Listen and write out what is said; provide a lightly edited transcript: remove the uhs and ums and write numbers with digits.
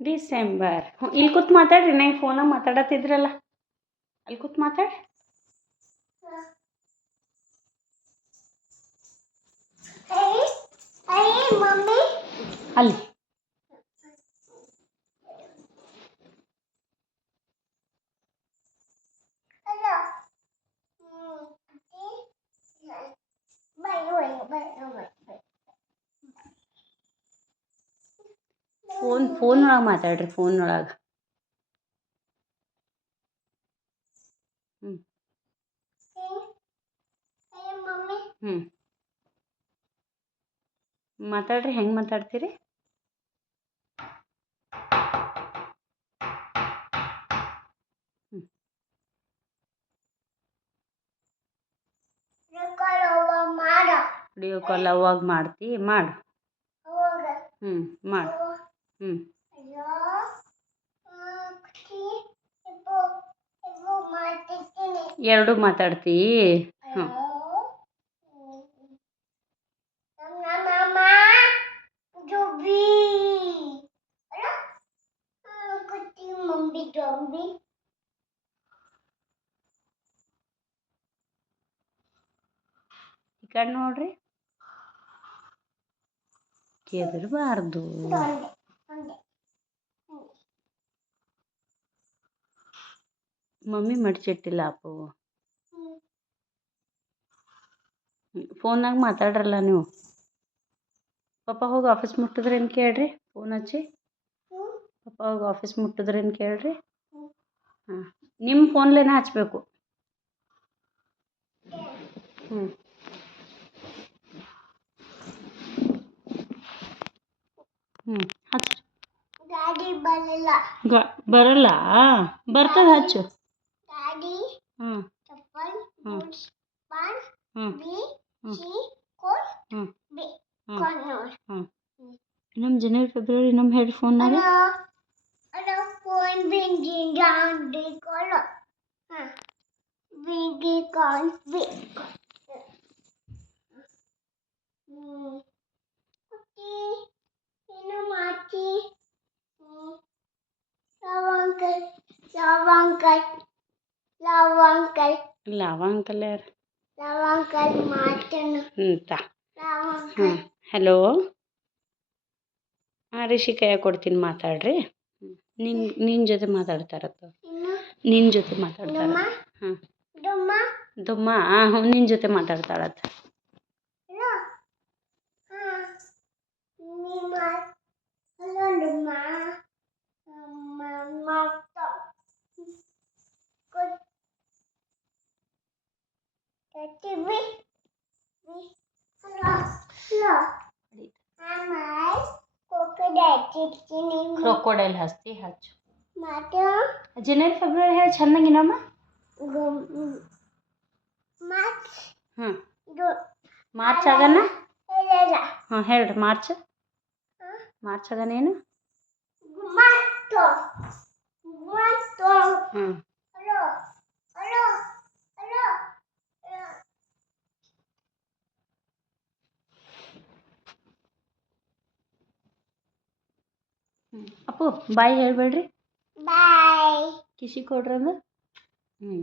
December. ಇಲ್ಲಿ ಕೂತ್ ಮಾತಾಡ್ರಿ, ನಾ ಫೋನಾಗ ಮಾತಾಡತ್ತಿದ್ರಲ್ಲ, ಅಲ್ಲಿ ಕೂತ್ ಮಾತಾಡ್ರಿ. ಅಲ್ಲಿ ಫೋನ್ ಒಳಗೆ ಮಾತಾಡ್ರಿ, ಫೋನ್ ಒಳಗೆ. ಹ್ಞೂ ಹ್ಞೂ ಮಾತಾಡ್ರಿ, ಹೆಂಗೆ ಮಾತಾಡ್ತೀರಿ? ಹ್ಞೂ ವಿಡಿಯೋ ಕಾಲ್ ಅವಾಗ ಮಾಡ್ತಿ, ಮಾಡು. ಹ್ಞೂ ಮಾಡು. ಹ್ಞೂ ಎರಡು ಮಾತಾಡ್ತೀ? ಹ್ಞೂ ಈ ಕಡೆ ನೋಡ್ರಿ, ಕೆದರಬಾರ್ದು. ಮಮ್ಮಿ ಮಡ್ಚಿಟ್ಟಿಲ್ಲ ಅಪ್ಪು. ಫೋನ್ನಾಗ ಮಾತಾಡ್ರಲ್ಲ ನೀವು. ಪಪ್ಪ ಹೋಗಿ ಆಫೀಸ್ ಮುಟ್ಟಿದ್ರೇನು ಕೇಳ್ರಿ, ಫೋನ್ ಹಚ್ಚಿ. ಪಪ್ಪ ಹೋಗಿ ಆಫೀಸ್ ಮುಟ್ಟಿದ್ರೇನು ಕೇಳ್ರಿ. ಹಾಂ, ನಿಮ್ಮ ಫೋನ್ಲೇನೆ ಹಚ್ಚಬೇಕು. ಹ್ಞೂ ಹ್ಞೂ ಹಚ್ಚು. ಬರಲ್ಲ, ಬರ್ತದೆ, ಹಚ್ಚು. ಹ್ಞೂ ಹ್ಞೂ ಹ್ಞೂ ಹ್ಞೂ ಹ್ಞೂ ನಮ್ಮ ಜನವರಿ ಫೆಬ್ರವರಿ ನಮ್ಮ ಹೆಡ್ಫೋನ್ನಾಗ ಲವಂಕಲ್ ಯಾರು? ಹ್ಞೂ ಹಲೋ. ಹಾಂ ರಿಷಿ ಕೈಯಾಗ ಕೊಡ್ತೀನಿ, ಮಾತಾಡ್ರಿ. ನಿನ್ನ ಜೊತೆ ಮಾತಾಡ್ತಾರತ್ತ, ನಿನ್ನ ಜೊತೆ ಮಾತಾಡ್ತಾರ. ಹಾಂ ದುಮ್ಮ, ಹ್ಞೂ ನಿನ್ನ ಜೊತೆ ಮಾತಾಡ್ತಾಳತ್ತ. ಕ್ರೊಕೊಡೈಲ್ ಹಚ್ತಿ, ಹಚ್ಚು. ಜನವರಿ ಫೆಬ್ರವರಿ ಹೇಳಿ ಚೆನ್ನಾಗಿನಮ್ಮ. ಹ್ಞೂ ಮಾರ್ಚ್ ಆಗನ. ಹಾಂ ಹೇಳ್ರಿ, ಮಾರ್ಚ್ ಆಗನೇನು? ಹ್ಞೂ ಅಪ್ಪು ಬಾಯ್ ಹೇಳ್ಬೇಡ್ರಿ. ಕಿಸಿ ಕೊಡ್ರಿ ಅಂದ್ರೆ. ಹ್ಞೂ